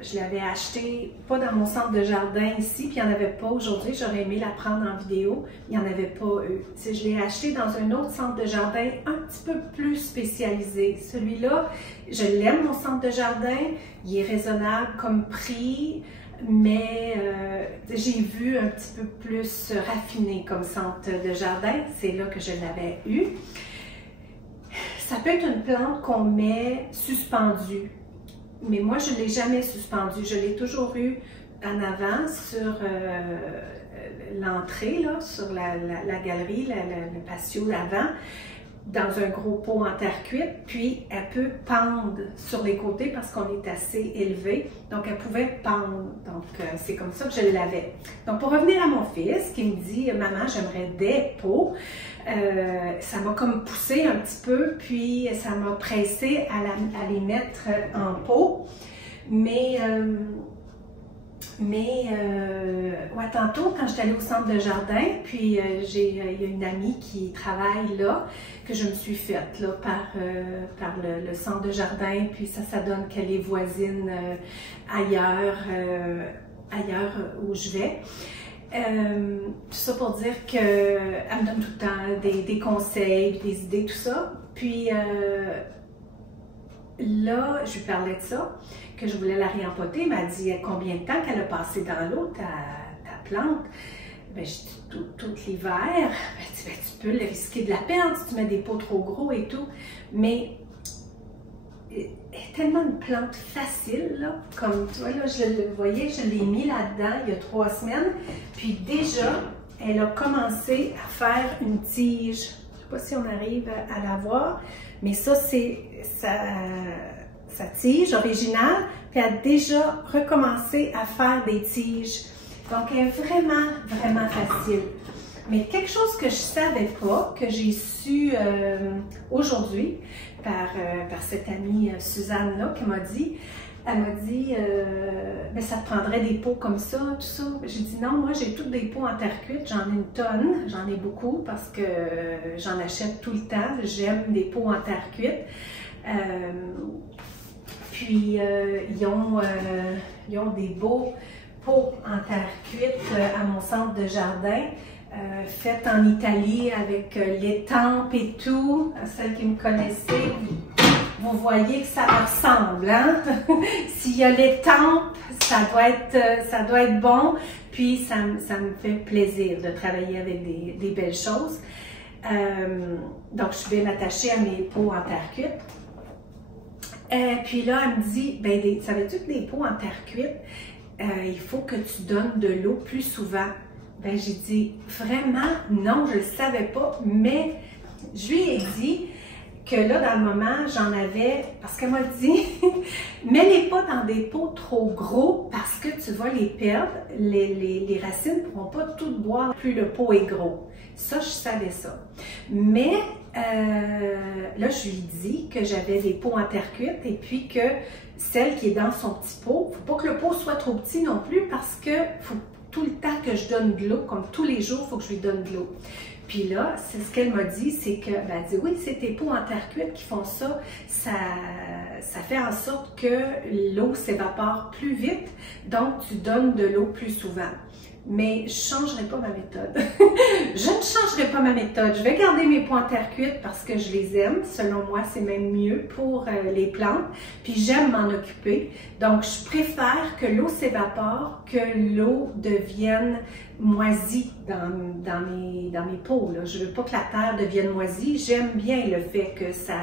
Je l'avais acheté, pas dans mon centre de jardin ici, puis il n'y en avait pas aujourd'hui. J'aurais aimé la prendre en vidéo. Il n'y en avait pas, eux. Je l'ai acheté dans un autre centre de jardin un petit peu plus spécialisé. Celui-là, je l'aime, mon centre de jardin. Il est raisonnable comme prix. Mais j'ai vu un petit peu plus raffiné comme centre de jardin. C'est là que je l'avais eu. Ça peut être une plante qu'on met suspendue. Mais moi, je ne l'ai jamais suspendue. Je l'ai toujours eu en avant sur l'entrée, sur la galerie, le patio d'avant, dans un gros pot en terre cuite, puis elle peut pendre sur les côtés parce qu'on est assez élevé, donc elle pouvait pendre. Donc c'est comme ça que je l'avais. Donc pour revenir à mon fils qui me dit « Maman, j'aimerais des pots », ça m'a comme poussé un petit peu, puis ça m'a pressé à les mettre en pot. Mais ouais, tantôt, quand j'étais allée au centre de jardin, puis il y a une amie qui travaille là, que je me suis faite là, par le centre de jardin, puis ça donne qu'elle est voisine ailleurs où je vais. Tout ça pour dire qu'elle me donne tout le temps des conseils, des idées, tout ça. Puis là, je lui parlais de ça, que je voulais la réempoter. Elle m'a dit combien de temps qu'elle a passé dans l'eau, ta plante. Ben, je dis tout l'hiver. Elle dit ben, tu peux le risquer de la perdre si tu mets des pots trop gros et tout. Mais elle est tellement une plante facile, là. Comme tu vois, là, vous voyez, je l'ai mis là-dedans il y a 3 semaines. Puis déjà, elle a commencé à faire une tige. Je ne sais pas si on arrive à la voir, mais ça, c'est sa tige originale. Puis elle a déjà recommencé à faire des tiges. Donc, elle est vraiment, vraiment facile. Mais quelque chose que je ne savais pas, que j'ai su aujourd'hui par cette amie Suzanne-là qui m'a dit, elle m'a dit, ben, ça te prendrait des pots comme ça, tout ça. J'ai dit non, moi j'ai toutes des pots en terre cuite, j'en ai une tonne, j'en ai beaucoup parce que j'en achète tout le temps. J'aime des pots en terre cuite. Puis ils ont des beaux pots en terre cuite à mon centre de jardin. Faite en Italie avec l'étampe et tout. Celles qui me connaissaient, vous voyez que ça ressemble. Hein? S'il y a l'étampe, ça doit être bon. Puis ça me fait plaisir de travailler avec des belles choses. Donc je suis bien attachée à mes pots en terre cuite. Puis là, elle me dit, ben, savais-tu que des pots en terre cuite, il faut que tu donnes de l'eau plus souvent. Ben, j'ai dit, vraiment, non, je ne le savais pas, mais je lui ai dit que là, dans le moment, j'en avais, parce qu'elle m'a dit, mets-les pas dans des pots trop gros parce que tu vas les perdre, les racines ne pourront pas toutes boire, plus le pot est gros. Ça, je savais ça. Mais là, je lui ai dit que j'avais des pots en terre cuite et puis que celle qui est dans son petit pot, il ne faut pas que le pot soit trop petit non plus parce que faut tout le temps que je donne de l'eau, comme tous les jours, il faut que je lui donne de l'eau. Puis là, c'est ce qu'elle m'a dit, c'est que, ben, elle dit, oui, c'est tes pots en terre cuite qui font ça, ça fait en sorte que l'eau s'évapore plus vite, donc tu donnes de l'eau plus souvent. Mais je ne changerai pas ma méthode. Je ne changerai pas ma méthode. Je vais garder mes pots en terre cuite parce que je les aime. Selon moi, c'est même mieux pour les plantes. Puis j'aime m'en occuper. Donc, je préfère que l'eau s'évapore, que l'eau devienne moisie dans mes pots. Là. Je ne veux pas que la terre devienne moisie. J'aime bien le fait que ça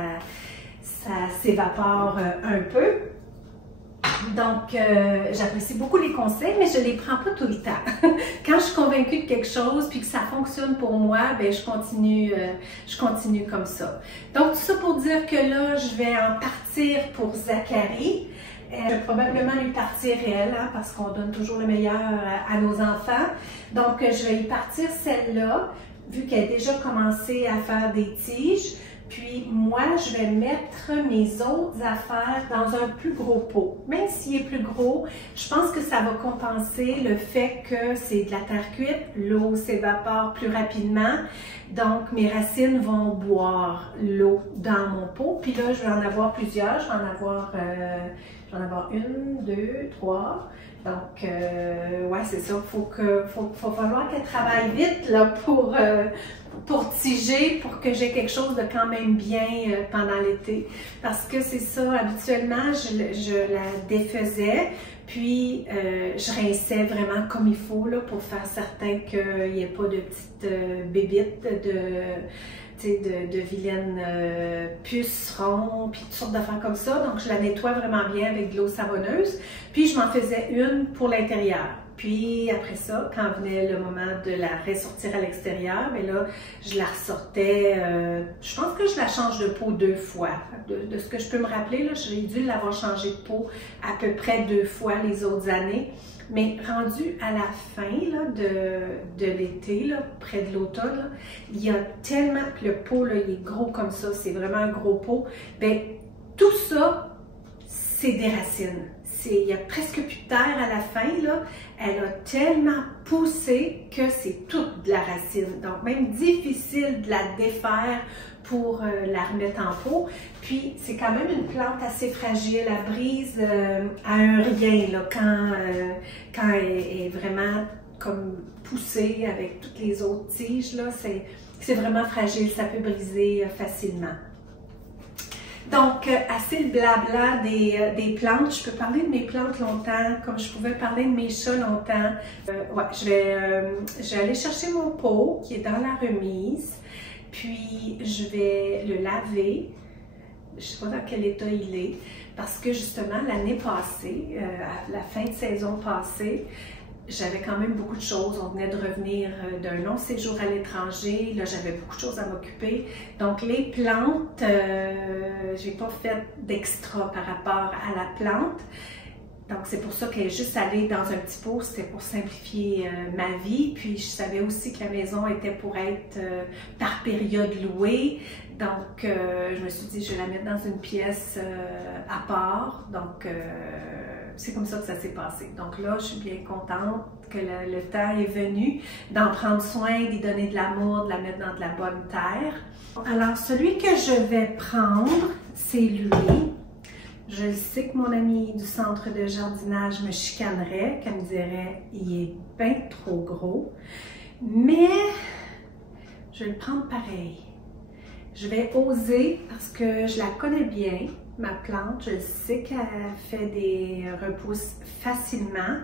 s'évapore un peu. Donc, j'apprécie beaucoup les conseils, mais je ne les prends pas tout le temps. Quand je suis convaincue de quelque chose puis que ça fonctionne pour moi, ben je continue comme ça. Donc, tout ça pour dire que là, je vais en partir pour Zacharie. Je vais probablement lui partir elle, hein, parce qu'on donne toujours le meilleur à nos enfants. Donc, je vais y partir celle-là, vu qu'elle a déjà commencé à faire des tiges. Puis moi, je vais mettre mes autres affaires dans un plus gros pot. Même s'il est plus gros, je pense que ça va compenser le fait que c'est de la terre cuite, l'eau s'évapore plus rapidement. Donc, mes racines vont boire l'eau dans mon pot. Puis là, je vais en avoir plusieurs. Je vais en avoir 1, 2, 3. Donc, ouais, c'est ça. Faut falloir qu'elle travaille vite là, pour tiger, pour que j'ai quelque chose de quand même bien pendant l'été. Parce que c'est ça, habituellement, je la défaisais, puis je rinçais vraiment comme il faut là, pour faire certain qu'il n'y ait pas de petites bébites de vilaines pucerons, puis toutes sortes d'affaires comme ça. Donc, je la nettoie vraiment bien avec de l'eau savonneuse. Puis, je m'en faisais une pour l'intérieur. Puis, après ça, quand venait le moment de la ressortir à l'extérieur, bien là, je la ressortais. Je pense que je la change de pot 2 fois. De ce que je peux me rappeler, là, j'ai dû l'avoir changé de pot à peu près 2 fois les autres années. Mais rendu à la fin là, de l'été, là, près de l'automne, là, il y a tellement, le pot là, il est gros comme ça, c'est vraiment un gros pot. Bien, tout ça, c'est des racines. Il n'y a presque plus de terre à la fin, là. Elle a tellement poussé que c'est toute de la racine. Donc, même difficile de la défaire pour la remettre en pot. Puis, c'est quand même une plante assez fragile. Elle brise à un rien là, quand elle est vraiment comme poussée avec toutes les autres tiges. C'est vraiment fragile, ça peut briser facilement. Donc, assez le blabla des plantes. Je peux parler de mes plantes longtemps, comme je pouvais parler de mes chats longtemps. Ouais, je vais aller chercher mon pot qui est dans la remise, puis je vais le laver. Je ne sais pas dans quel état il est, parce que justement, l'année passée, à la fin de saison passée, j'avais quand même beaucoup de choses. On venait de revenir d'un long séjour à l'étranger. Là, j'avais beaucoup de choses à m'occuper. Donc, les plantes, j'ai pas fait d'extra par rapport à la plante. Donc, c'est pour ça qu'elle est juste allée dans un petit pot. C'était pour simplifier ma vie. Puis, je savais aussi que la maison était pour être par période louée. Donc, je me suis dit, je vais la mettre dans une pièce à part. Donc, c'est comme ça que ça s'est passé. Donc là, je suis bien contente que le temps est venu d'en prendre soin, d'y donner de l'amour, de la mettre dans de la bonne terre. Alors, celui que je vais prendre, c'est lui. Je sais que mon amie du centre de jardinage me chicanerait, qu'elle me dirait « il est bien trop gros », mais je vais le prendre pareil. Je vais oser parce que je la connais bien, ma plante. Je sais qu'elle fait des repousses facilement.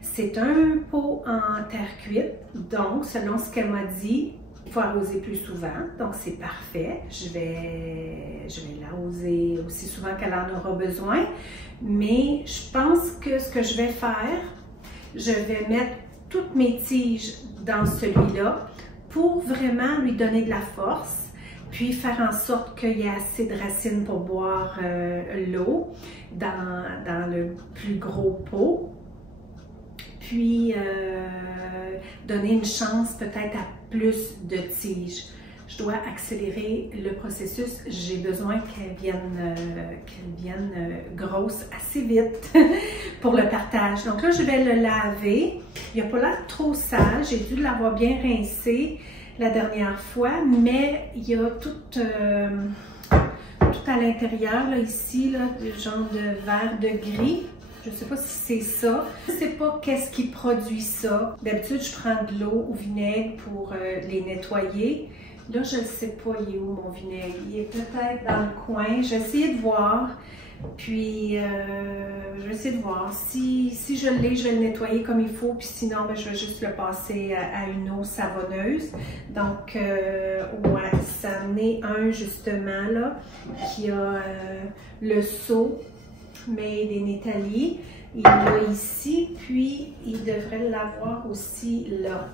C'est un pot en terre cuite, donc selon ce qu'elle m'a dit, il faut arroser plus souvent, donc c'est parfait. Je vais l'arroser aussi souvent qu'elle en aura besoin, mais je pense que ce que je vais faire, je vais mettre toutes mes tiges dans celui-là pour vraiment lui donner de la force, puis faire en sorte qu'il y ait assez de racines pour boire l'eau dans le plus gros pot. Puis donner une chance peut-être à plus de tiges. Je dois accélérer le processus. J'ai besoin qu'elle vienne grosse assez vite pour le partage. Donc là, je vais le laver. Il n'a pas l'air trop sale. J'ai dû l'avoir bien rincé la dernière fois, mais il y a tout à l'intérieur, là, ici, là, du genre de vert de gris. Je ne sais pas si c'est ça. Je ne sais pas qu'est-ce qui produit ça. D'habitude, je prends de l'eau au vinaigre pour les nettoyer. Là, je ne sais pas, il est où mon vinaigre. Il est peut-être dans le coin. Je vais essayer de voir. Puis, je vais essayer de voir. Si je l'ai, je vais le nettoyer comme il faut. Puis sinon, ben, je vais juste le passer à une eau savonneuse. Donc, ouais, ça en est un justement là qui a le seau Made in Italy. Il l'a ici, puis il devrait l'avoir aussi là.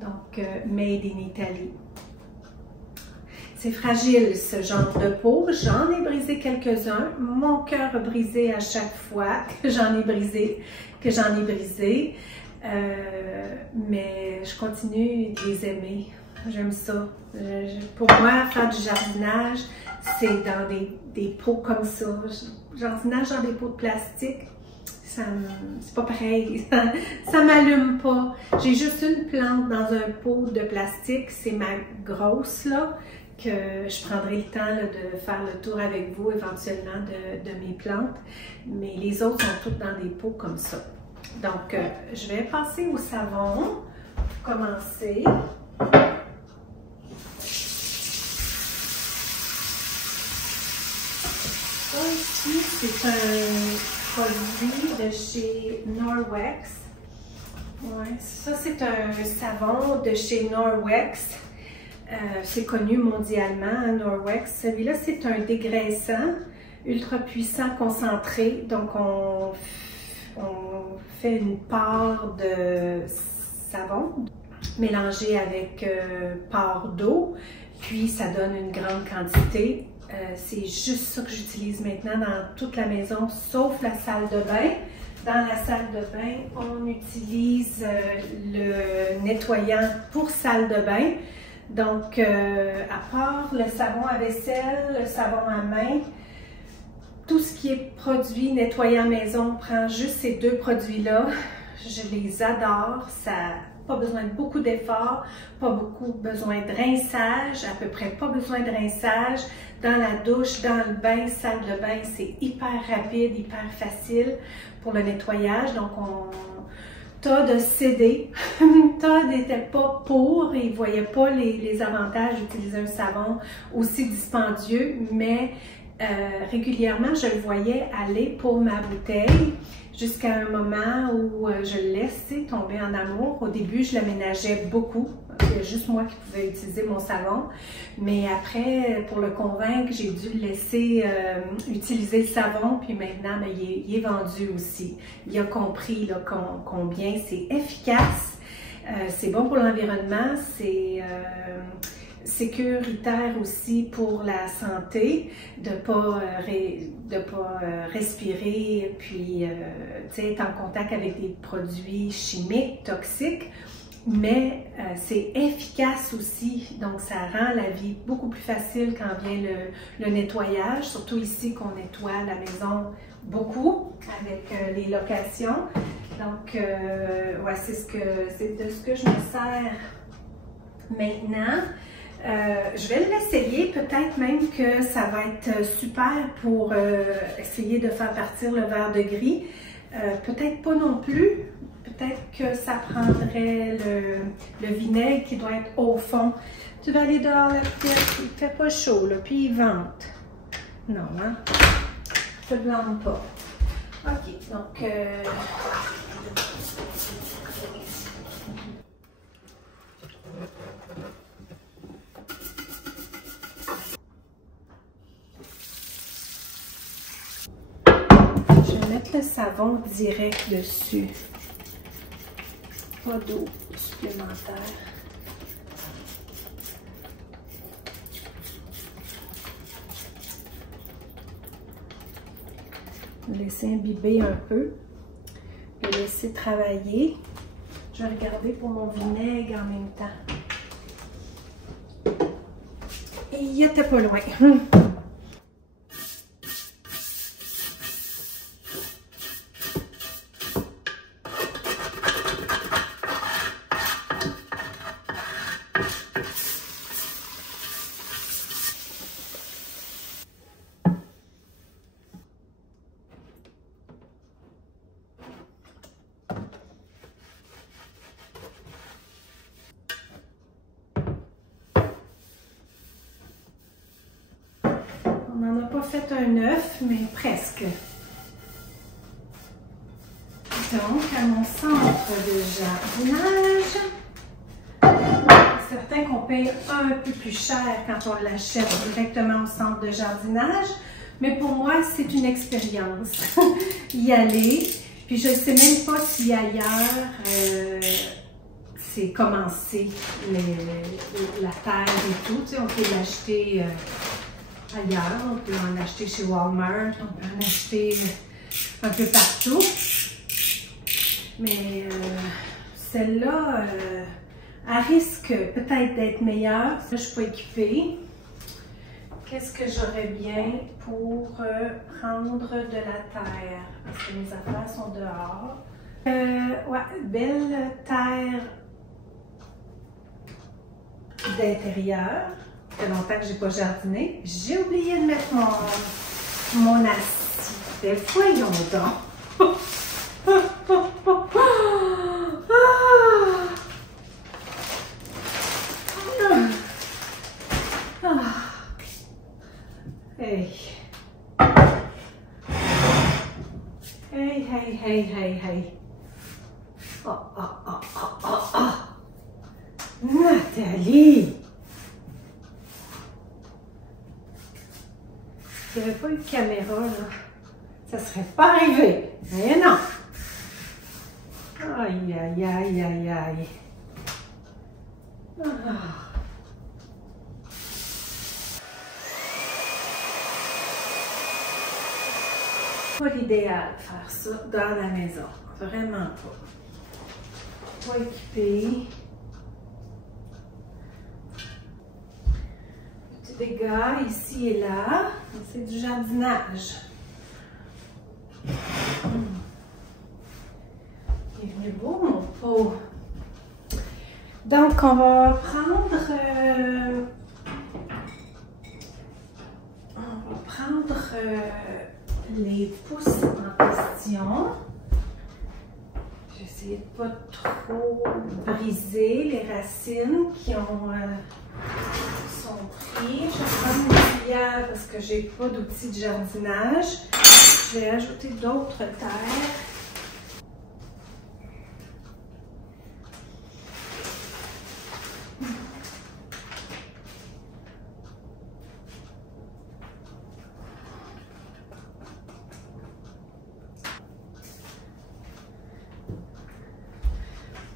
Donc, Made in Italy. C'est fragile ce genre de pot. J'en ai brisé quelques-uns. Mon cœur a brisé à chaque fois que j'en ai brisé. Mais je continue de les aimer. J'aime ça. Pour moi, faire du jardinage, c'est dans des pots comme ça. Jardinage dans des pots de plastique, c'est pas pareil. Ça m'allume pas. J'ai juste une plante dans un pot de plastique. C'est ma grosse, là, que je prendrai le temps là, de faire le tour avec vous éventuellement de mes plantes. Mais les autres sont toutes dans des pots comme ça. Donc, je vais passer au savon pour commencer. Ça ici, c'est un produit de chez Norwex. Ouais, ça, c'est un savon de chez Norwex. C'est connu mondialement, hein, Norwex. Celui-là, c'est un dégraissant ultra puissant concentré. Donc, on fait une part de savon mélangé avec part d'eau. Puis, ça donne une grande quantité. C'est juste ça que j'utilise maintenant dans toute la maison, sauf la salle de bain. Dans la salle de bain, on utilise le nettoyant pour salle de bain. Donc, à part le savon à vaisselle, le savon à main, tout ce qui est produit nettoyant maison, on prend juste ces deux produits-là. Je les adore. Ça n'a pas besoin de beaucoup d'efforts, pas beaucoup besoin de rinçage, à peu près pas besoin de rinçage. Dans la douche, dans le bain, salle de bain, c'est hyper rapide, hyper facile pour le nettoyage. Donc, Todd a cédé. Todd n'était pas pour, il ne voyait pas les avantages d'utiliser un savon aussi dispendieux, mais régulièrement, je le voyais aller pour ma bouteille jusqu'à un moment où je le laissais tomber en amour. Au début, je l'aménageais beaucoup. Il y a juste moi qui pouvais utiliser mon savon. Mais après, pour le convaincre, j'ai dû le laisser utiliser le savon. Puis maintenant, ben, il est vendu aussi. Il a compris là, combien c'est efficace. C'est bon pour l'environnement. C'est sécuritaire aussi pour la santé, de pas respirer puis être en contact avec des produits chimiques toxiques, mais c'est efficace aussi, donc ça rend la vie beaucoup plus facile quand vient le nettoyage, surtout ici qu'on nettoie la maison beaucoup avec les locations. Donc ouais, c'est de ce que je me sers maintenant. Je vais l'essayer, peut-être même que ça va être super pour essayer de faire partir le verre de gris. Peut-être pas non plus. Peut-être que ça prendrait le vinaigre qui doit être au fond. Tu vas aller dehors, la petite, il fait pas chaud, là, puis il vente. Non, hein? Je te blâme pas. OK, donc... le savon direct dessus, pas d'eau supplémentaire. Laisser imbiber un peu, le laisser travailler. Je vais regarder pour mon vinaigre en même temps. Et il était pas loin. On n'en a pas fait un œuf, mais presque. Donc, à mon centre de jardinage, c'est certain qu'on paye un peu plus cher quand on l'achète directement au centre de jardinage, mais pour moi, c'est une expérience. Y aller, puis je ne sais même pas si ailleurs, c'est commencé la terre et tout. Tu sais, on peut l'acheter ailleurs, on peut en acheter chez Walmart, on peut en acheter un peu partout. Mais celle-là, elle risque peut-être d'être meilleure. Je ne suis pas équipée. Qu'est-ce que j'aurais bien pour prendre de la terre? Parce que mes affaires sont dehors. Ouais, belle terre d'intérieur. Ça fait longtemps que je n'ai pas jardiné. J'ai oublié de mettre mon assis. Ben voyons donc! Hey. Hey, hey, hey, hey, hey. Oh, oh, oh, oh, oh, oh. Nathalie! S'il n'y avait pas eu de caméra, là, ça ne serait pas arrivé. Mais non! Aïe, aïe, aïe, aïe, aïe. Ah. Pas l'idéal de faire ça dans la maison. Vraiment pas. Pas équipé. Petit dégât ici et là. C'est du jardinage. Il est venu beau mon pot. Donc on va prendre les pousses en question. J'essaie de pas trop briser les racines qui sont prises. Je vais prendre une derrière parce que j'ai pas d'outils de jardinage. Je vais ajouter d'autres terres.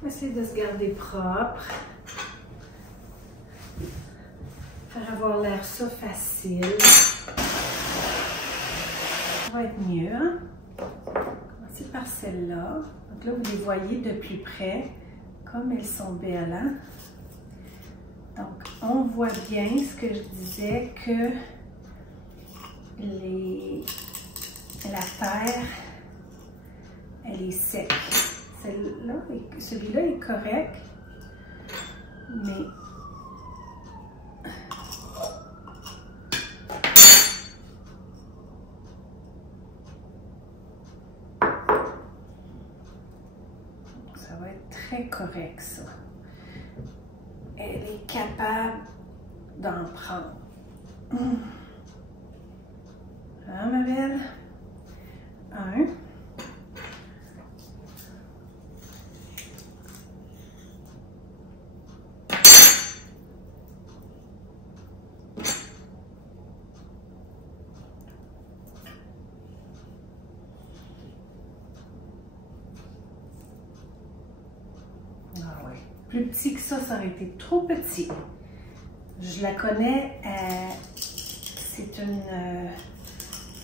On va essayer de se garder propre. Faire avoir l'air ça facile. Ça va être mieux. Hein? Commencer par celle-là. Donc là, vous les voyez de plus près, comme elles sont belles. Hein? Donc, on voit bien ce que je disais, que la terre, elle est sec. Celui-là est correct, mais ça va être très correct, ça. Elle est capable d'en prendre. Hein, ma belle? Un. Ah oui. Plus petit que ça aurait été trop petit. Je la connais, c'est une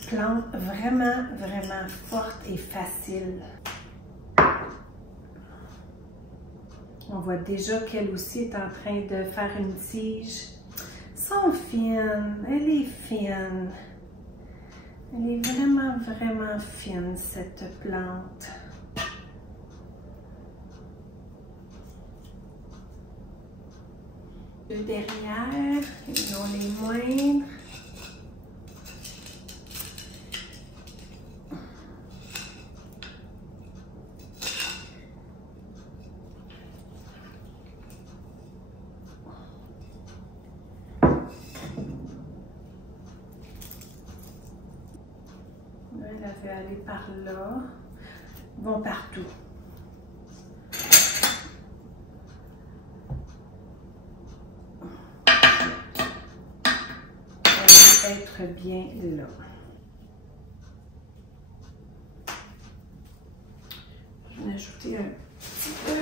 plante vraiment, vraiment forte et facile. On voit déjà qu'elle aussi est en train de faire une tige. Sont fines, elle est fine. Elle est vraiment, vraiment fine, cette plante. Deux derrière, et non les moindres. Là, elle avait aller par là. Ils vont partout. Être bien là. Je vais ajouter un petit peu.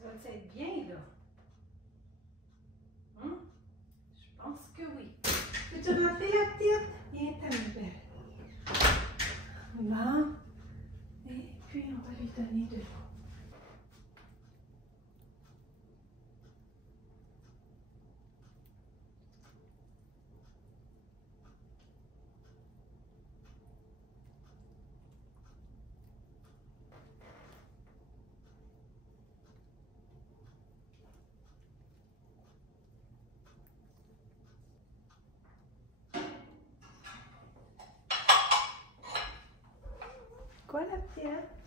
Ça va être bien, là. Hum? Je pense que oui. Peux-tu rentrer la petite? Viens, ta belle. Bon. Et puis, on va lui donner de l'eau. Quoi, la petite?